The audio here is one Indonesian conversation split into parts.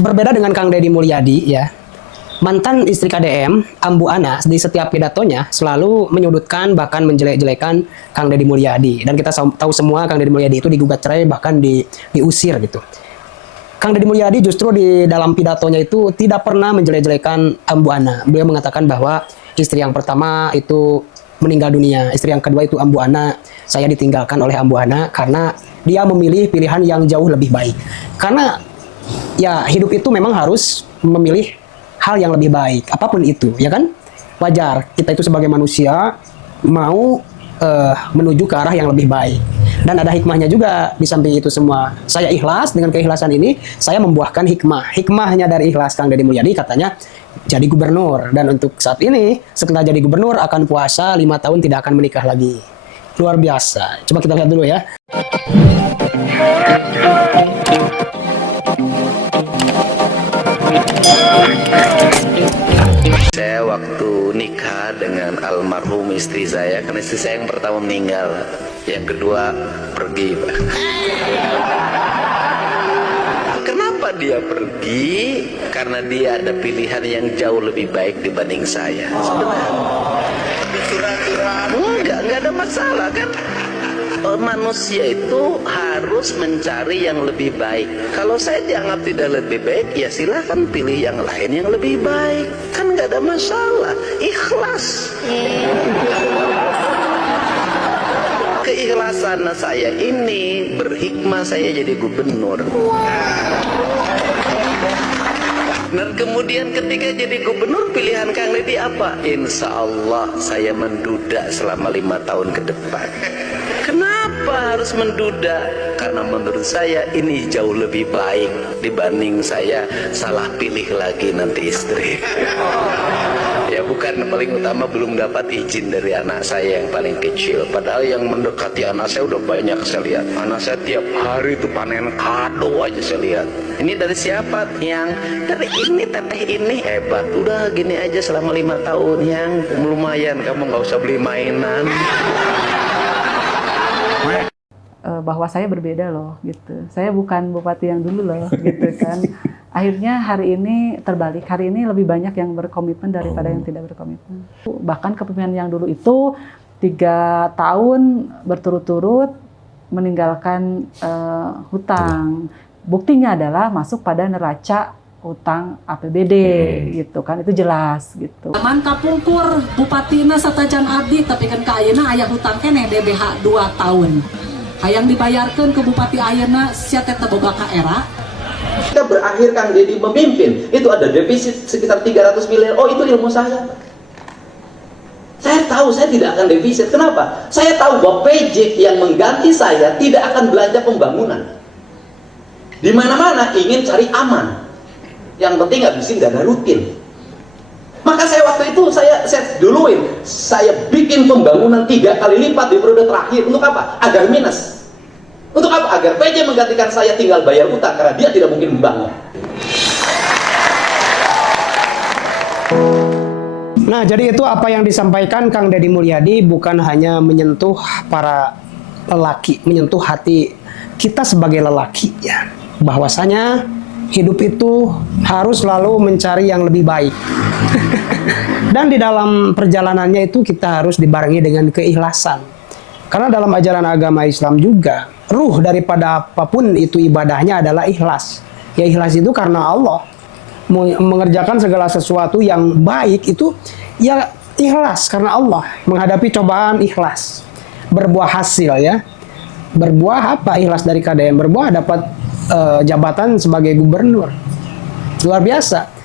Berbeda dengan Kang Deddy Mulyadi ya, mantan istri KDM, Ambu Ana, di setiap pidatonya selalu menyudutkan bahkan menjelek-jelekan Kang Deddy Mulyadi. Dan kita tahu semua Kang Deddy Mulyadi itu digugat cerai bahkan diusir gitu. Kang Deddy Mulyadi justru di dalam pidatonya itu tidak pernah menjelek-jelekan Ambu Ana. Beliau mengatakan bahwa istri yang pertama itu meninggal dunia, istri yang kedua itu Ambu Ana, saya ditinggalkan oleh Ambu Ana karena dia memilih pilihan yang jauh lebih baik. Karena ya hidup itu memang harus memilih hal yang lebih baik, apapun itu, ya kan? Wajar, kita itu sebagai manusia mau menuju ke arah yang lebih baik. Dan ada hikmahnya juga di samping itu semua. Saya ikhlas, dengan keikhlasan ini, saya membuahkan hikmah. Hikmahnya dari ikhlas Kang Deddy Mulyadi katanya, jadi gubernur. Dan untuk saat ini, setelah jadi gubernur akan puasa 5 tahun tidak akan menikah lagi. Luar biasa. Coba kita lihat dulu ya. Saya waktu nikah dengan almarhum istri saya, karena istri saya yang pertama meninggal, yang kedua pergi. Kenapa dia pergi? Karena dia ada pilihan yang jauh lebih baik dibanding saya. Enggak ada masalah kan? Manusia itu harus mencari yang lebih baik. Kalau saya dianggap tidak lebih baik, ya silahkan pilih yang lain yang lebih baik. Kan nggak ada masalah. Ikhlas. Keikhlasan saya ini berhikmah saya jadi gubernur. Dan kemudian ketika jadi gubernur, pilihan Kang Deddy apa? Insya Allah saya menduda selama 5 tahun ke depan. Kenapa harus menduda? Karena menurut saya ini jauh lebih baik dibanding saya salah pilih lagi nanti istri. Ya bukan, paling utama belum dapat izin dari anak saya yang paling kecil. Padahal yang mendekati anak saya udah banyak saya lihat. Anak saya tiap hari itu panen kado aja saya lihat. Ini dari siapa? Yang dari ini, teteh ini. Hebat, udah gini aja selama 5 tahun yang lumayan, kamu nggak usah beli mainan. Bahwa saya berbeda loh gitu. Saya bukan bupati yang dulu loh gitu kan. Akhirnya hari ini terbalik. Hari ini lebih banyak yang berkomitmen daripada yang tidak berkomitmen. Bahkan kepemimpinan yang dulu itu 3 tahun berturut-turut meninggalkan hutang. Buktinya adalah masuk pada neraca utang APBD gitu kan, itu jelas gitu. Mantap pungkur bupatina satajan abdi tapi kan ka ayeuna aya hutang keneh DBH 2 tahun. Hayang dibayarkeun ke bupati ayeuna sia teh boga ka era. Kita berakhir Kang Deddy memimpin, itu ada defisit sekitar 300 miliar. Oh, itu ilmu saya. Saya tahu saya tidak akan defisit. Kenapa? Saya tahu bahwa PJ yang mengganti saya tidak akan belanja pembangunan. Di mana-mana ingin cari aman. Yang penting ngabisin dana rutin. Maka saya waktu itu saya duluin, saya bikin pembangunan 3 kali lipat di periode terakhir. Untuk apa? Agar minus. Untuk apa? Agar PJ menggantikan saya tinggal bayar utang karena dia tidak mungkin membangun. Nah, jadi itu apa yang disampaikan Kang Deddy Mulyadi bukan hanya menyentuh para lelaki, menyentuh hati kita sebagai lelaki ya. Bahwasanya hidup itu harus selalu mencari yang lebih baik. Dan di dalam perjalanannya itu kita harus dibarengi dengan keikhlasan. Karena dalam ajaran agama Islam juga, ruh daripada apapun itu ibadahnya adalah ikhlas. Ya ikhlas itu karena Allah. Mengerjakan segala sesuatu yang baik itu ya ikhlas karena Allah. Menghadapi cobaan ikhlas. Berbuah hasil ya. Berbuah apa? Ikhlas dari KDM. Berbuah dapat jabatan sebagai gubernur. Luar biasa.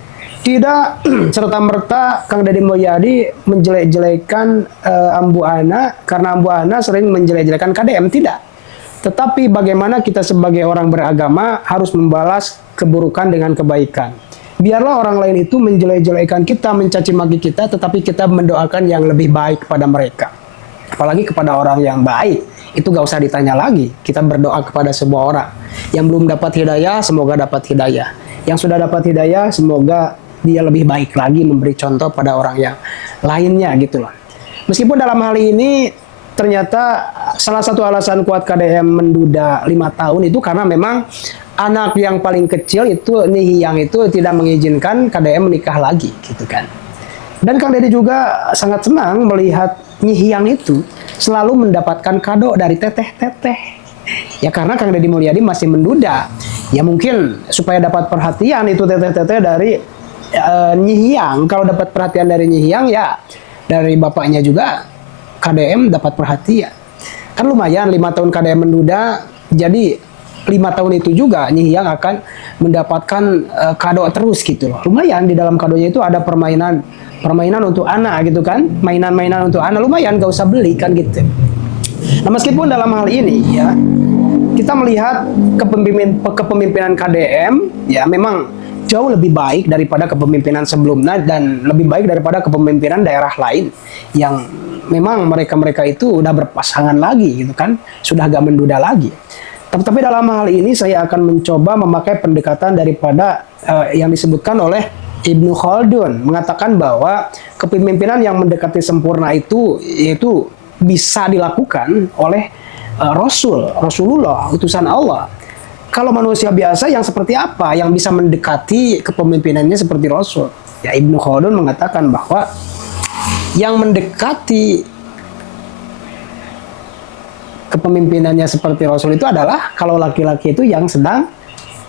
Tidak serta-merta Kang Deddy Mulyadi menjelek-jelekan Ambu Ana karena Ambu Ana sering menjelek-jelekan KDM. Tidak. Tetapi bagaimana kita sebagai orang beragama harus membalas keburukan dengan kebaikan. Biarlah orang lain itu menjelek-jelekan kita, mencaci maki kita, tetapi kita mendoakan yang lebih baik kepada mereka. Apalagi kepada orang yang baik. Itu gak usah ditanya lagi. Kita berdoa kepada semua orang. Yang belum dapat hidayah, semoga dapat hidayah. Yang sudah dapat hidayah, semoga dia lebih baik lagi memberi contoh pada orang yang lainnya gitu loh. Meskipun dalam hal ini ternyata salah satu alasan kuat KDM menduda 5 tahun itu karena memang anak yang paling kecil itu Nyihiyang itu tidak mengizinkan KDM menikah lagi gitu kan. Dan Kang Deddy juga sangat senang melihat Nyihiyang itu selalu mendapatkan kado dari teteh-teteh. Ya karena Kang Deddy Mulyadi masih menduda. Ya mungkin supaya dapat perhatian itu teteh-teteh dari Nyihiyang. Kalau dapat perhatian dari Nyihiyang ya dari bapaknya juga KDM dapat perhatian. Kan lumayan 5 tahun KDM menduda, jadi 5 tahun itu juga Nyihiyang akan mendapatkan kado terus gitu loh. Lumayan di dalam kadonya itu ada permainan untuk anak gitu kan, mainan-mainan untuk anak, lumayan gak usah beli kan gitu. Nah meskipun dalam hal ini ya kita melihat kepemimpinan KDM ya memang jauh lebih baik daripada kepemimpinan sebelumnya dan lebih baik daripada kepemimpinan daerah lain yang memang mereka itu udah berpasangan lagi gitu kan, sudah gak menduda lagi. Tapi dalam hal ini saya akan mencoba memakai pendekatan daripada yang disebutkan oleh Ibnu Khaldun, mengatakan bahwa kepemimpinan yang mendekati sempurna itu yaitu bisa dilakukan oleh Rasulullah, utusan Allah. Kalau manusia biasa yang seperti apa yang bisa mendekati kepemimpinannya seperti Rasul? Ya Ibnu Khaldun mengatakan bahwa yang mendekati kepemimpinannya seperti Rasul itu adalah kalau laki-laki itu yang sedang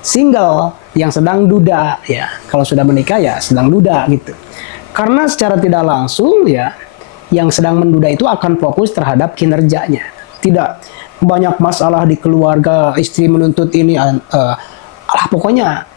single, yang sedang duda ya. Kalau sudah menikah ya sedang duda gitu. Karena secara tidak langsung ya yang sedang menduda itu akan fokus terhadap kinerjanya. Tidak banyak masalah di keluarga, istri menuntut ini pokoknya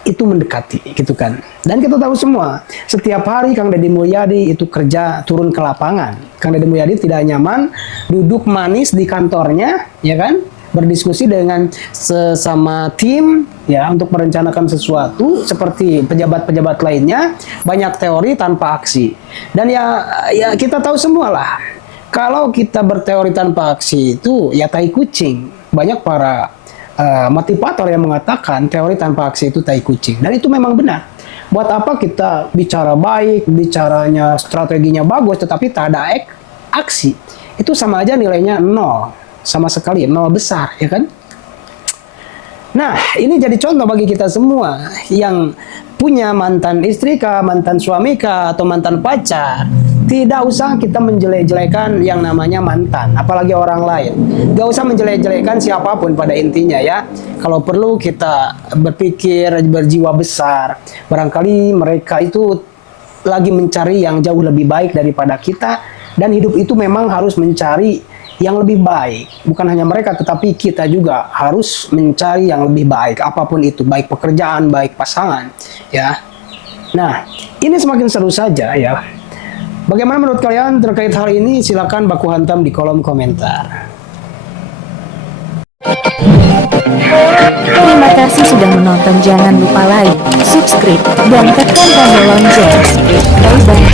itu mendekati gitu kan. Dan kita tahu semua, setiap hari Kang Deddy Mulyadi itu kerja turun ke lapangan. Kang Deddy Mulyadi tidak nyaman duduk manis di kantornya, ya kan? Berdiskusi dengan sesama tim ya untuk merencanakan sesuatu seperti pejabat-pejabat lainnya, banyak teori tanpa aksi. Dan ya kita tahu semua lah. Kalau kita berteori tanpa aksi itu ya tai kucing. Banyak para motivator yang mengatakan teori tanpa aksi itu tai kucing. Dan itu memang benar. Buat apa kita bicara baik, bicaranya strateginya bagus, tetapi tak ada aksi. Itu sama aja nilainya 0. Sama sekali 0 besar, ya kan? Nah, ini jadi contoh bagi kita semua yang punya mantan istri kah, mantan suami kah, atau mantan pacar. Tidak usah kita menjelek-jelekan yang namanya mantan, apalagi orang lain. Gak usah menjelek-jelekan siapapun pada intinya ya. Kalau perlu kita berpikir, berjiwa besar. Barangkali mereka itu lagi mencari yang jauh lebih baik daripada kita. Dan hidup itu memang harus mencari yang lebih baik. Bukan hanya mereka, tetapi kita juga harus mencari yang lebih baik. Apapun itu, baik pekerjaan, baik pasangan. Ya. Nah, ini semakin seru saja ya. Bagaimana menurut kalian terkait hal ini? Silakan baku hantam di kolom komentar. Terima kasih sudah menonton. Jangan lupa like, subscribe, dan tekan tombol lonceng. Bye-bye.